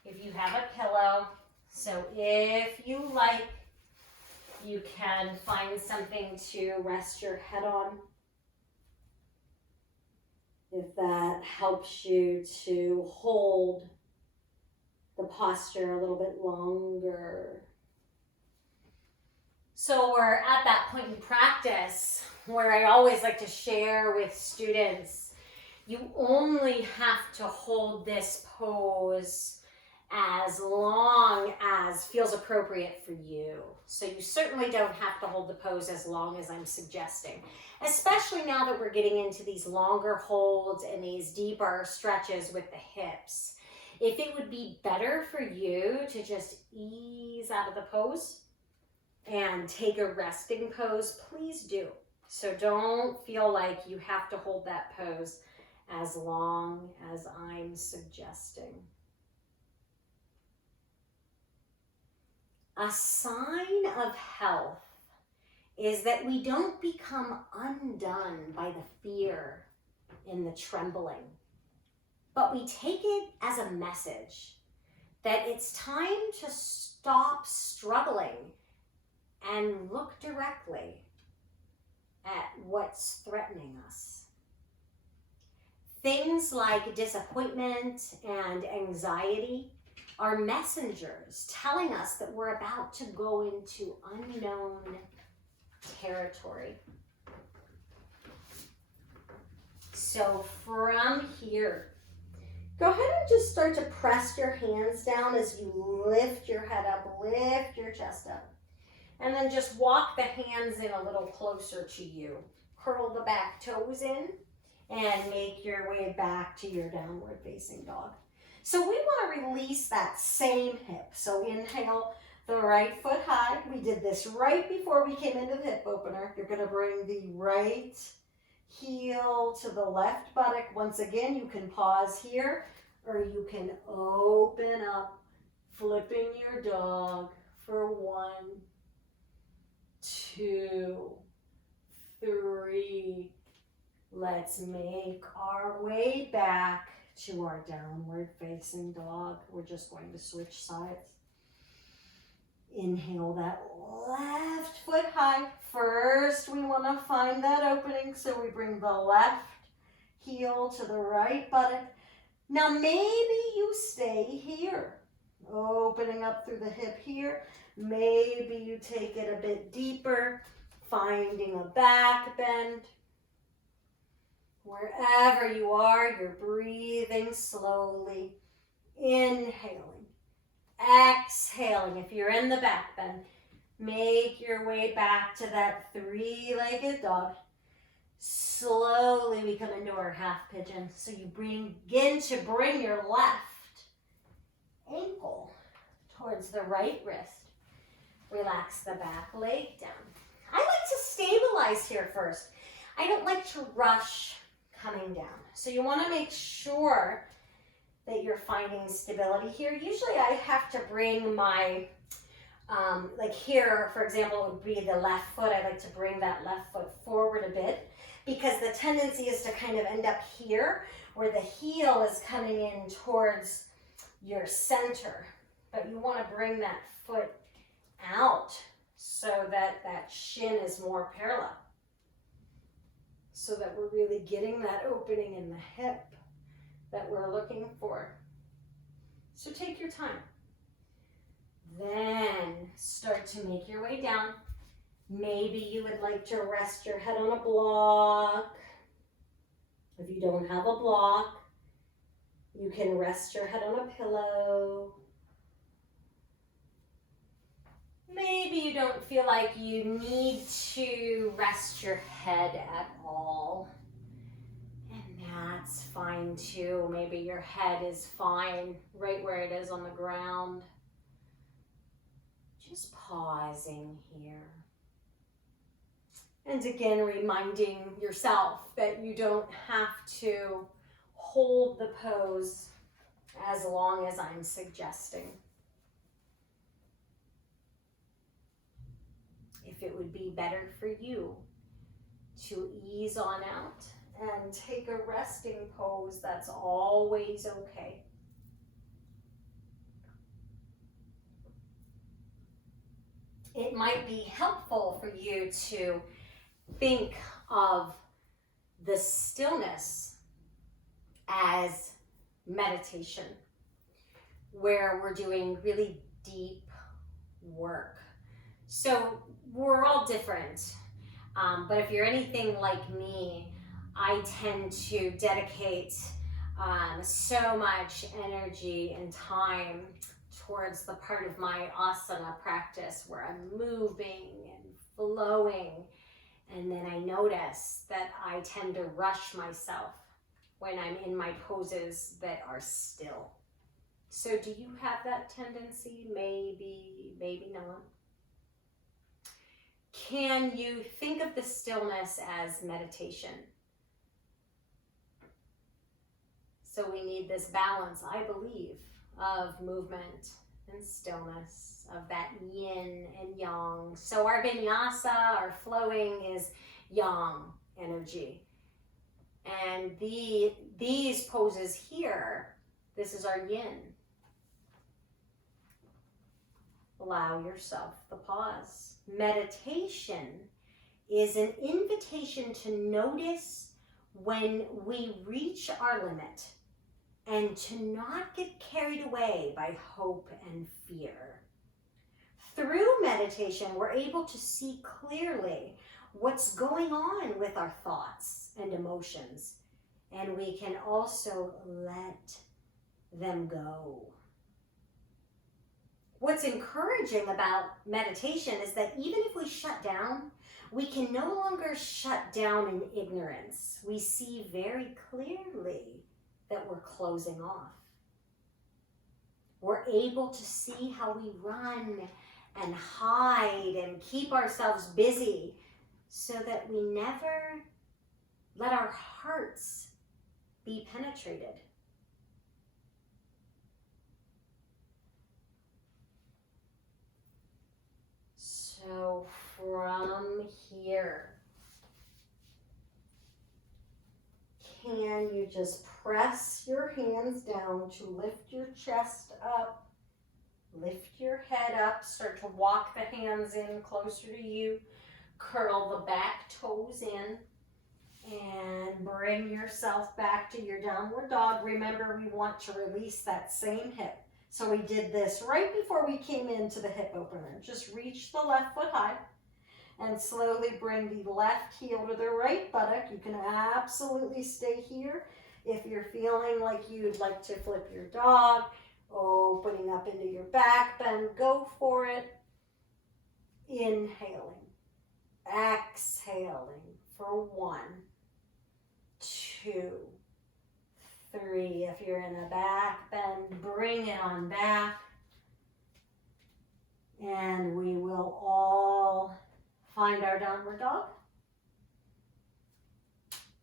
if you have a pillow. So if you like, you can find something to rest your head on. If that helps you to hold the posture a little bit longer. So we're at that point in practice where I always like to share with students, you only have to hold this pose as long as feels appropriate for you. So you certainly don't have to hold the pose as long as I'm suggesting, especially now that we're getting into these longer holds and these deeper stretches with the hips. If it would be better for you to just ease out of the pose and take a resting pose, please do. So don't feel like you have to hold that pose as long as I'm suggesting. A sign of health is that we don't become undone by the fear and the trembling, but we take it as a message that it's time to stop struggling and look directly at what's threatening us. Things like disappointment and anxiety are messengers telling us that we're about to go into unknown territory. So from here, go ahead and just start to press your hands down as you lift your head up, lift your chest up. And then just walk the hands in a little closer to you. Curl the back toes in and make your way back to your downward facing dog. So we want to release that same hip. So inhale the right foot high. We did this right before we came into the hip opener. You're going to bring the right heel to the left buttock. Once again, you can pause here or you can open up, flipping your dog for 1, 2, 3. Let's make our way back to our downward facing dog. We're just going to switch sides. Inhale that left foot high. First, we want to find that opening, so we bring the left heel to the right buttock. Now maybe you stay here, opening up through the hip here. Maybe you take it a bit deeper, finding a back bend. Wherever you are, you're breathing slowly, inhaling, exhaling. If you're in the back bend, make your way back to that three-legged dog. Slowly we come into our half pigeon. So you begin to bring your left ankle towards the right wrist. Relax the back leg down. I like to stabilize here first. I don't like to rush coming down. So you want to make sure that you're finding stability here. Usually I have to bring my, like here, for example, it would be the left foot. I like to bring that left foot forward a bit because the tendency is to kind of end up here where the heel is coming in towards your center. But you want to bring that foot out so that that shin is more parallel. So that we're really getting that opening in the hip that we're looking for. So take your time. Then start to make your way down. Maybe you would like to rest your head on a block. If you don't have a block, you can rest your head on a pillow. Maybe you don't feel like you need to rest your head at all. And that's fine too. Maybe your head is fine right where it is on the ground. Just pausing here. And again, reminding yourself that you don't have to hold the pose as long as I'm suggesting. If it would be better for you to ease on out and take a resting pose, that's always okay. It might be helpful for you to think of the stillness as meditation, where we're doing really deep work. So we're all different, but if you're anything like me, I tend to dedicate so much energy and time towards the part of my asana practice where I'm moving and flowing, and then I notice that I tend to rush myself when I'm in my poses that are still. So do you have that tendency? Maybe, maybe not. Can you think of the stillness as meditation? So we need this balance, I believe, of movement and stillness, of that yin and yang. So our vinyasa, our flowing, is yang energy. And these poses here, this is our yin. Allow yourself the pause. Meditation is an invitation to notice when we reach our limit and to not get carried away by hope and fear. Through meditation, we're able to see clearly what's going on with our thoughts and emotions, and we can also let them go. What's encouraging about meditation is that even if we shut down, we can no longer shut down in ignorance. We see very clearly that we're closing off. We're able to see how we run and hide and keep ourselves busy so that we never let our hearts be penetrated. So from here, can you just press your hands down to lift your chest up, lift your head up, start to walk the hands in closer to you, curl the back toes in. And bring yourself back to your downward dog. Remember, we want to release that same hip. So we did this right before we came into the hip opener. Just reach the left foot high and slowly bring the left heel to the right buttock. You can absolutely stay here. If you're feeling like you'd like to flip your dog, opening up into your back bend, go for it. Inhaling, exhaling for 1, 2, 3. If you're in a back bend, bring it on back. And we will all find our downward dog.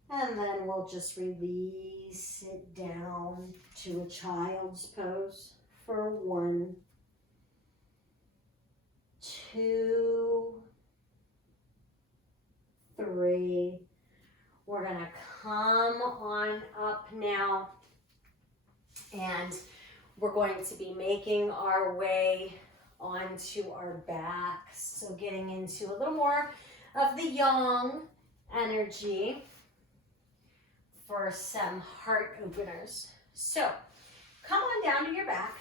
And then we'll just release it down to a child's pose for 1, 2, 3. We're going to come on up now, and we're going to be making our way onto our backs. So getting into a little more of the yang energy for some heart openers. So come on down to your back.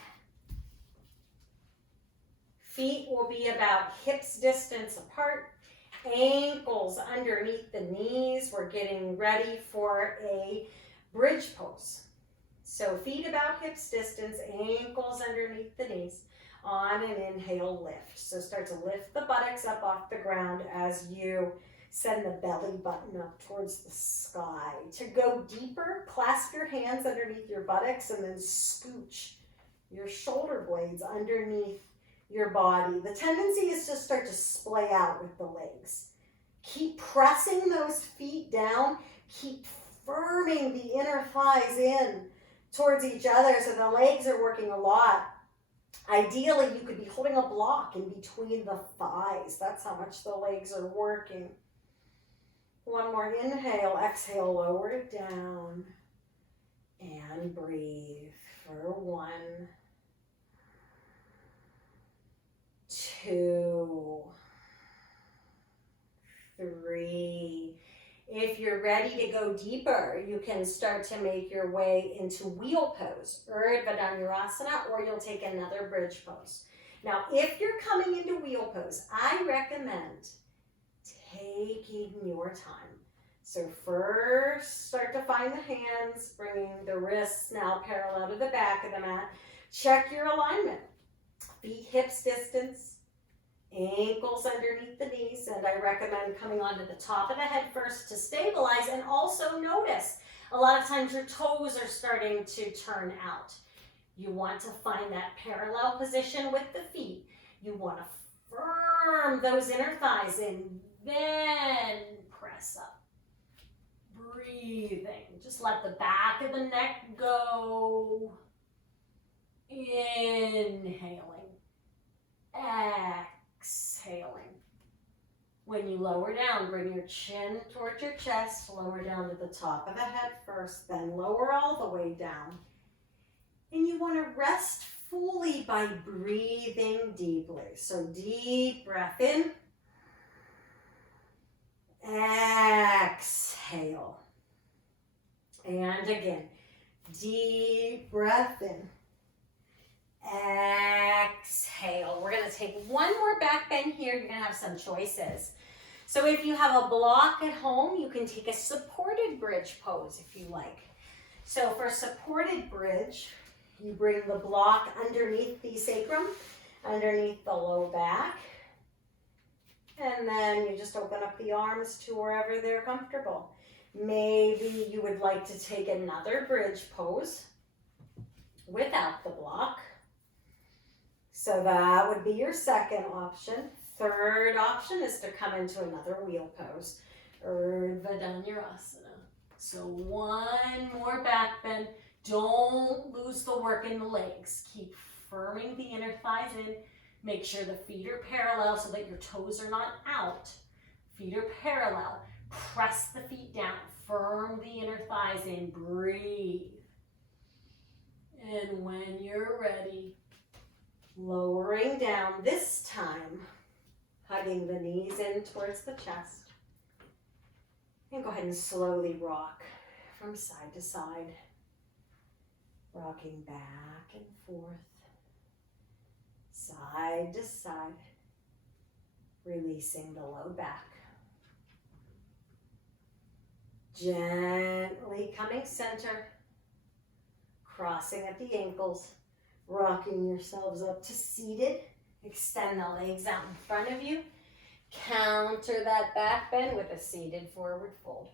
Feet will be about hips distance apart. Ankles underneath the knees. We're getting ready for a bridge pose. So feet about hips distance, ankles underneath the knees. On an inhale, lift. So start to lift the buttocks up off the ground as you send the belly button up towards the sky. To go deeper, clasp your hands underneath your buttocks and then scooch your shoulder blades underneath your body. The tendency is to start to splay out with the legs. Keep pressing those feet down. Keep firming the inner thighs in towards each other so the legs are working a lot. Ideally, you could be holding a block in between the thighs. That's how much the legs are working. One more inhale, exhale, lower it down. And breathe for 1, 2, 3. If you're ready to go deeper, you can start to make your way into wheel pose, Urdhva Dhanurasana, or you'll take another bridge pose. Now, if you're coming into wheel pose, I recommend taking your time. So first, start to find the hands, bringing the wrists now parallel to the back of the mat. Check your alignment. Feet hips distance. Ankles underneath the knees, and I recommend coming onto the top of the head first to stabilize, and also notice a lot of times your toes are starting to turn out. You want to find that parallel position with the feet. You want to firm those inner thighs in, then press up. Breathing. Just let the back of the neck go. Inhaling. Exhaling. When you lower down, bring your chin towards your chest, lower down to the top of the head first, then lower all the way down. And you want to rest fully by breathing deeply. So deep breath in. Exhale. And again, deep breath in. Exhale. We're going to take one more back bend here. You're going to have some choices. So if you have a block at home, you can take a supported bridge pose if you like. So for supported bridge, you bring the block underneath the sacrum, underneath the low back, and then you just open up the arms to wherever they're comfortable. Maybe you would like to take another bridge pose without the block. So that would be your second option. Third option is to come into another wheel pose, Urdhva Dhanurasana. So one more back bend. Don't lose the work in the legs. Keep firming the inner thighs in. Make sure the feet are parallel so that your toes are not out. Feet are parallel. Press the feet down. Firm the inner thighs in. Breathe. And when you're ready, lowering down, this time hugging the knees in towards the chest. And go ahead and slowly rock from side to side, rocking back and forth, side to side, releasing the low back. Gently coming center, crossing at the ankles, rocking yourselves up to seated. Extend the legs out in front of you. Counter that back bend with a seated forward fold.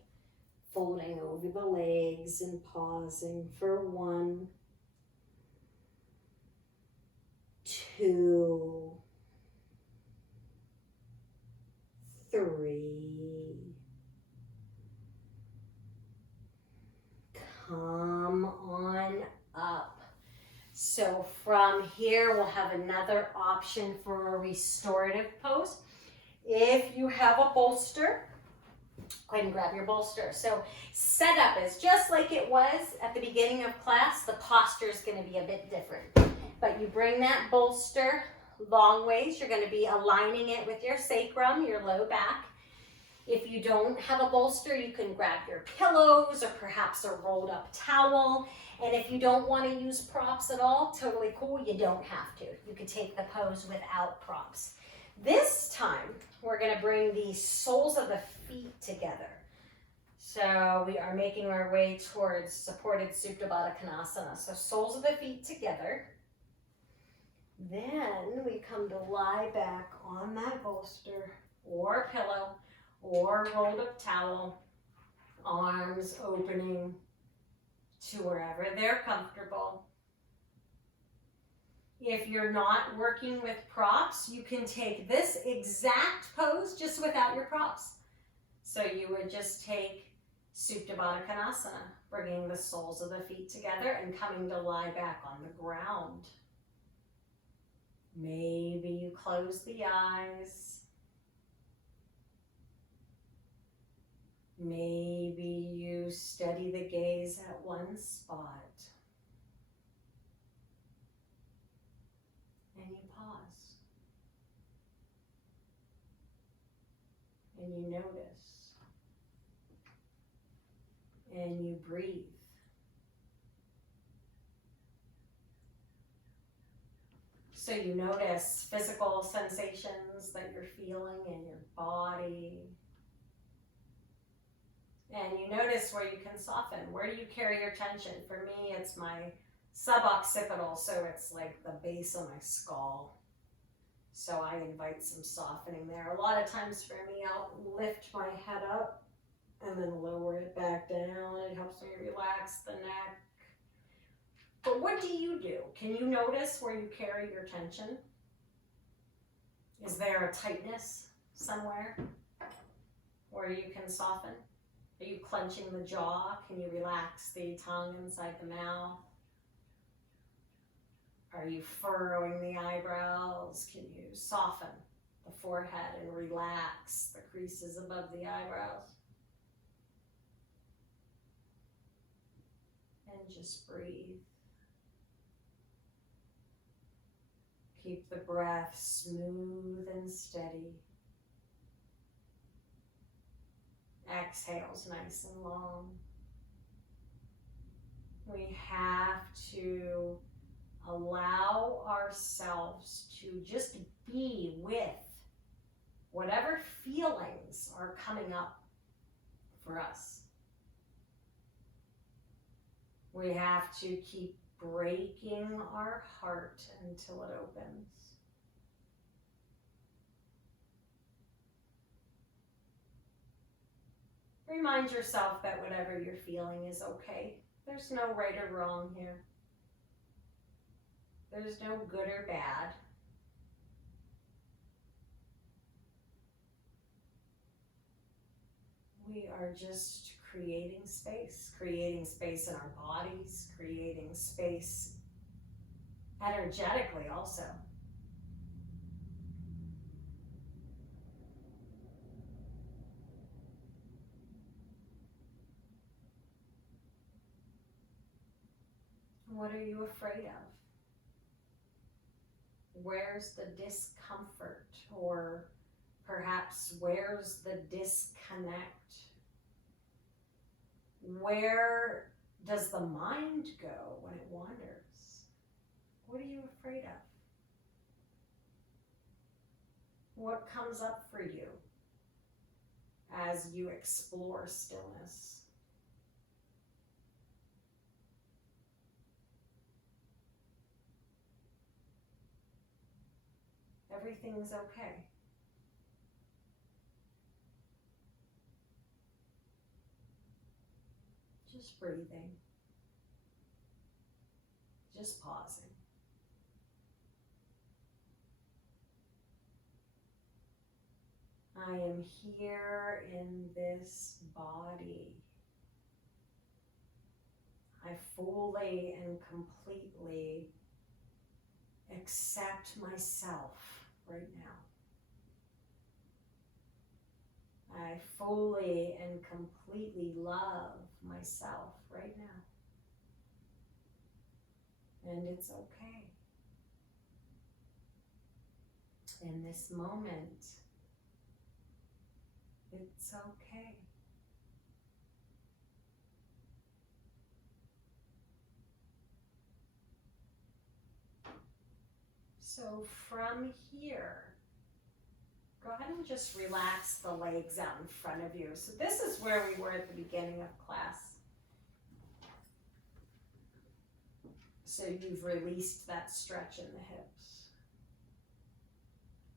Folding over the legs and pausing for 1, 2, 3. Come on up. So from here, we'll have another option for a restorative pose. If you have a bolster, go ahead and grab your bolster. So setup is just like it was at the beginning of class. The posture is going to be a bit different. But you bring that bolster long ways. You're going to be aligning it with your sacrum, your low back. If you don't have a bolster, you can grab your pillows or perhaps a rolled up towel. And if you don't want to use props at all, totally cool. You don't have to. You can take the pose without props. This time, we're going to bring the soles of the feet together. So we are making our way towards supported Supta Baddha Konasana. So soles of the feet together. Then we come to lie back on that bolster or pillow or rolled up towel, arms opening to wherever they're comfortable. If you're not working with props, you can take this exact pose just without your props. So you would just take Supta Baddha Konasana, bringing the soles of the feet together and coming to lie back on the ground. Maybe you close the eyes. Maybe you steady the gaze at one spot. And you pause. And you notice. And you breathe. So you notice physical sensations that you're feeling in your body. And you notice where you can soften. Where do you carry your tension? For me, it's my suboccipital, so it's like the base of my skull. So I invite some softening there. A lot of times for me, I'll lift my head up and then lower it back down. It helps me relax the neck. But what do you do? Can you notice where you carry your tension? Is there a tightness somewhere where you can soften? Are you clenching the jaw? Can you relax the tongue inside the mouth? Are you furrowing the eyebrows? Can you soften the forehead and relax the creases above the eyebrows? And just breathe. Keep the breath smooth and steady. Exhales nice and long. We have to allow ourselves to just be with whatever feelings are coming up for us. We have to keep breaking our heart until it opens. Remind yourself that whatever you're feeling is okay. There's no right or wrong here. There's no good or bad. We are just creating space in our bodies, creating space energetically also. What are you afraid of? Where's the discomfort? Or perhaps where's the disconnect? Where does the mind go when it wanders? What are you afraid of? What comes up for you as you explore stillness? Everything's okay. Just breathing. Just pausing. I am here in this body. I fully and completely accept myself right now. I fully and completely love myself right now. And it's okay. In this moment, it's okay. So from here, go ahead and just relax the legs out in front of you. So this is where we were at the beginning of class. So you've released that stretch in the hips.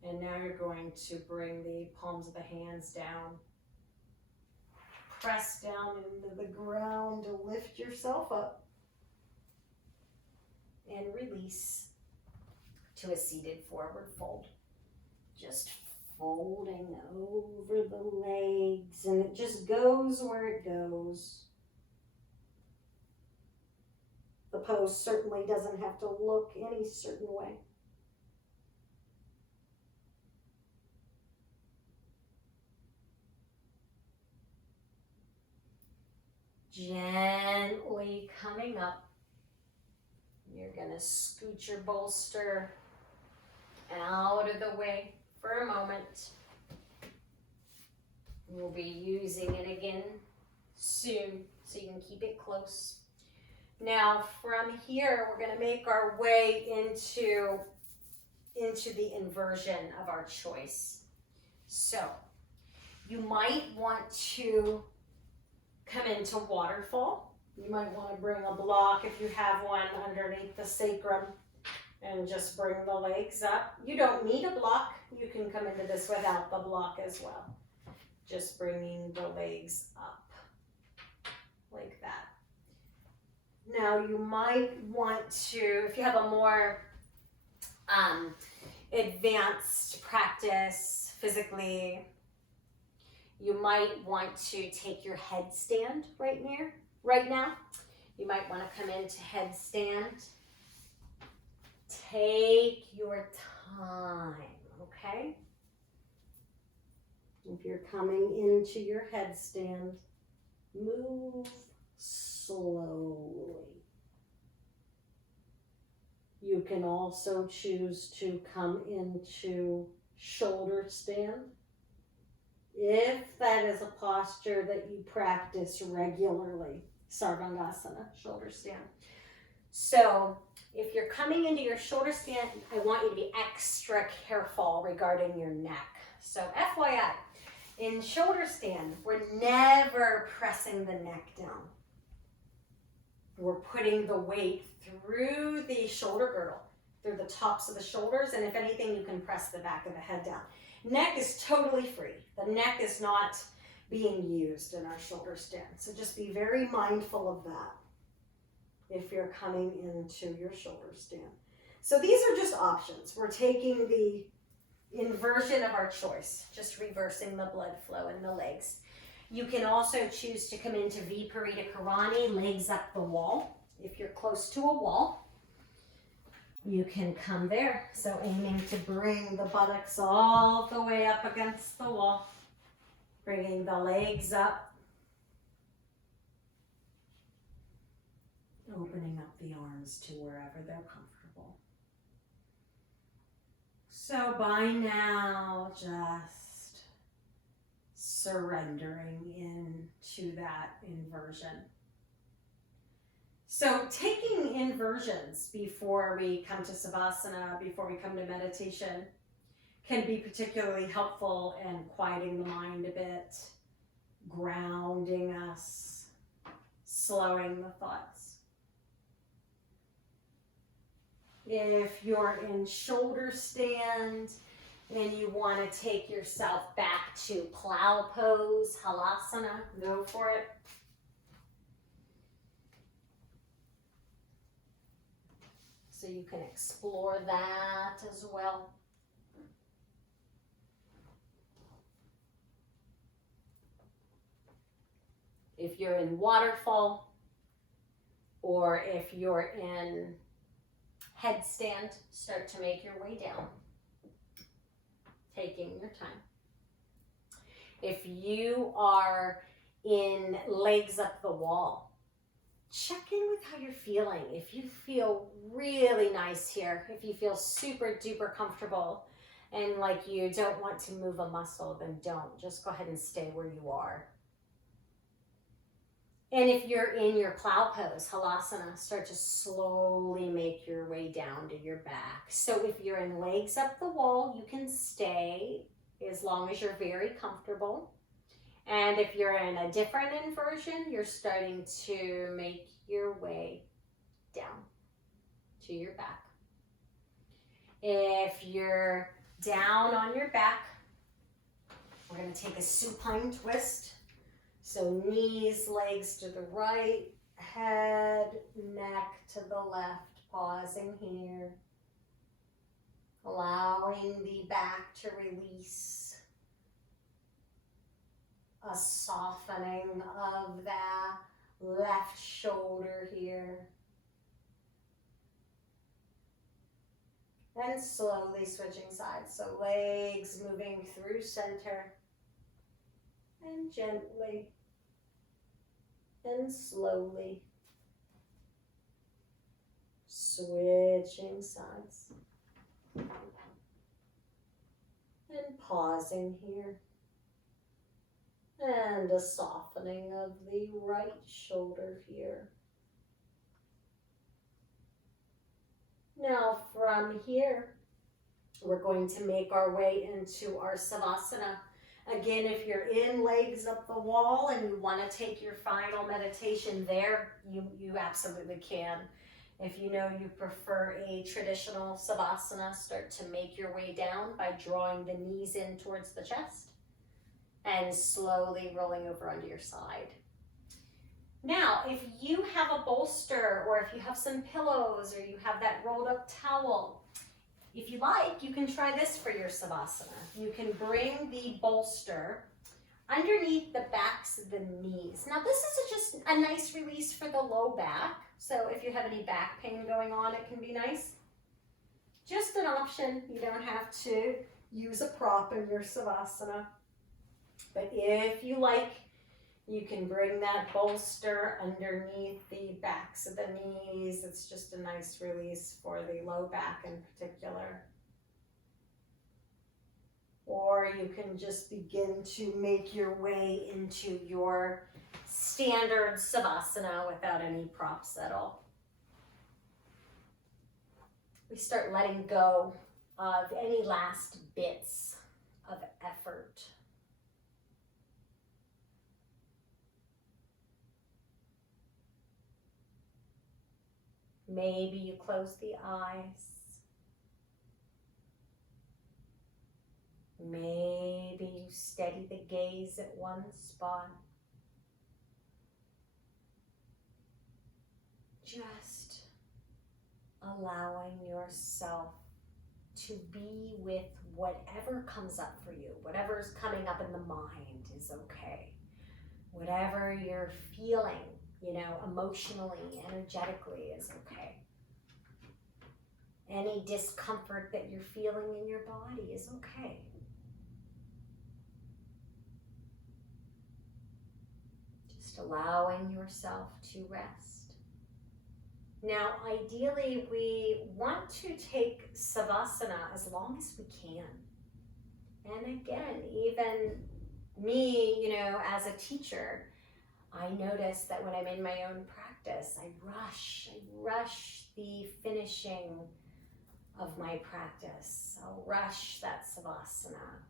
And now you're going to bring the palms of the hands down. Press down into the ground to lift yourself up. And release to a seated forward fold. Just folding over the legs, and it just goes where it goes. The pose certainly doesn't have to look any certain way. Gently coming up, you're going to scoot your bolster out of the way for a moment. We'll be using it again soon, so you can keep it close. Now from here, we're going to make our way into the inversion of our choice. So you might want to come into waterfall. You might want to bring a block if you have one underneath the sacrum and just bring the legs up. You don't need a block. You can come into this without the block as well. Just bringing the legs up like that. Now you might want to, if you have a more advanced practice physically, you might want to take your headstand right now. You might want to come into headstand. Take your time, okay? If you're coming into your headstand, move slowly. You can also choose to come into shoulder stand if that is a posture that you practice regularly. Sarvangasana, shoulder stand. So if you're coming into your shoulder stand, I want you to be extra careful regarding your neck. So FYI, in shoulder stand, we're never pressing the neck down. We're putting the weight through the shoulder girdle, through the tops of the shoulders, and if anything, you can press the back of the head down. Neck is totally free. The neck is not being used in our shoulder stand. So just be very mindful of that if you're coming into your shoulder stand. So these are just options. We're taking the inversion of our choice, just reversing the blood flow in the legs. You can also choose to come into Viparita Karani, legs up the wall. If you're close to a wall, you can come there. So aiming to bring the buttocks all the way up against the wall, bringing the legs up, opening up the arms to wherever they're comfortable. So by now, just surrendering into that inversion. So taking inversions before we come to savasana, before we come to meditation, can be particularly helpful in quieting the mind a bit, grounding us, slowing the thoughts. If you're in shoulder stand and you want to take yourself back to plow pose, halasana, go for it. So you can explore that as well. If you're in waterfall, or if you're in headstand, start to make your way down, taking your time. If you are in legs up the wall, check in with how you're feeling. If you feel really nice here, if you feel super duper comfortable and like you don't want to move a muscle, then don't. Just go ahead and stay where you are. And if you're in your plow pose, halasana, start to slowly make your way down to your back. So if you're in legs up the wall, you can stay as long as you're very comfortable. And if you're in a different inversion, you're starting to make your way down to your back. If you're down on your back, we're going to take a supine twist. So knees, legs to the right, head, neck to the left, pausing here. Allowing the back to release. A softening of that left shoulder here. And slowly switching sides. So legs moving through center. And gently and slowly switching sides. And pausing here. And a softening of the right shoulder here. Now from here, we're going to make our way into our savasana. Again, if you're in legs up the wall and you want to take your final meditation there, you absolutely can. If you know you prefer a traditional savasana, start to make your way down by drawing the knees in towards the chest and slowly rolling over onto your side. Now, if you have a bolster or if you have some pillows or you have that rolled up towel, if you like, you can try this for your savasana. You can bring the bolster underneath the backs of the knees. Now this is just a nice release for the low back. So if you have any back pain going on, it can be nice. Just an option. You don't have to use a prop in your savasana. But if you like, you can bring that bolster underneath the backs of the knees. It's just a nice release for the low back in particular. Or you can just begin to make your way into your standard savasana without any props at all. We start letting go of any last bits of effort. Maybe you close the eyes. Maybe you steady the gaze at one spot. Just allowing yourself to be with whatever comes up for you. Whatever's coming up in the mind is okay. Whatever you're feeling, emotionally, energetically is okay. Any discomfort that you're feeling in your body is okay. Just allowing yourself to rest. Now, ideally, we want to take savasana as long as we can. And again, even Me, you know, as a teacher, I notice that when I'm in my own practice, I rush the finishing of my practice. I'll rush that savasana.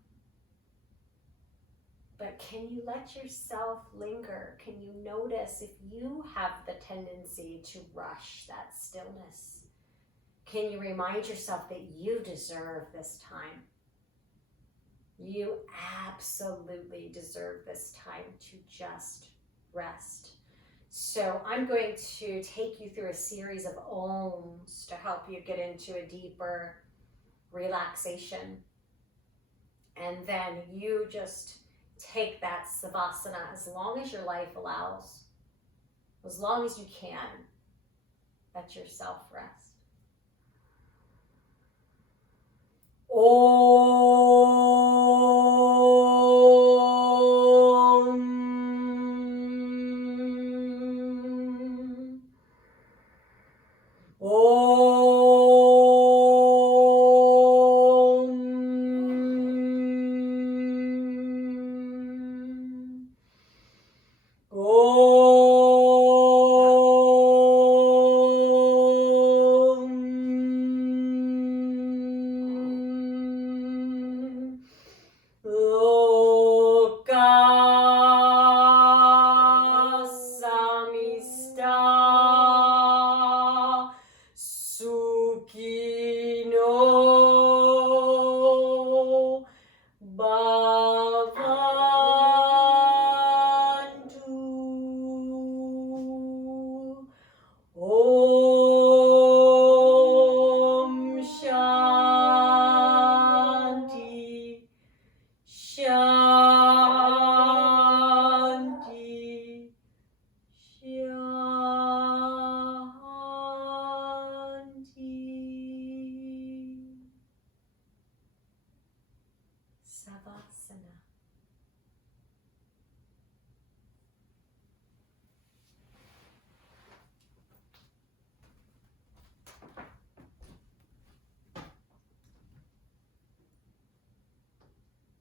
But can you let yourself linger? Can you notice if you have the tendency to rush that stillness? Can you remind yourself that you deserve this time? You absolutely deserve this time to just rest. So I'm going to take you through a series of Oms to help you get into a deeper relaxation. And then you just take that savasana as long as your life allows, as long as you can. Let yourself rest. Om.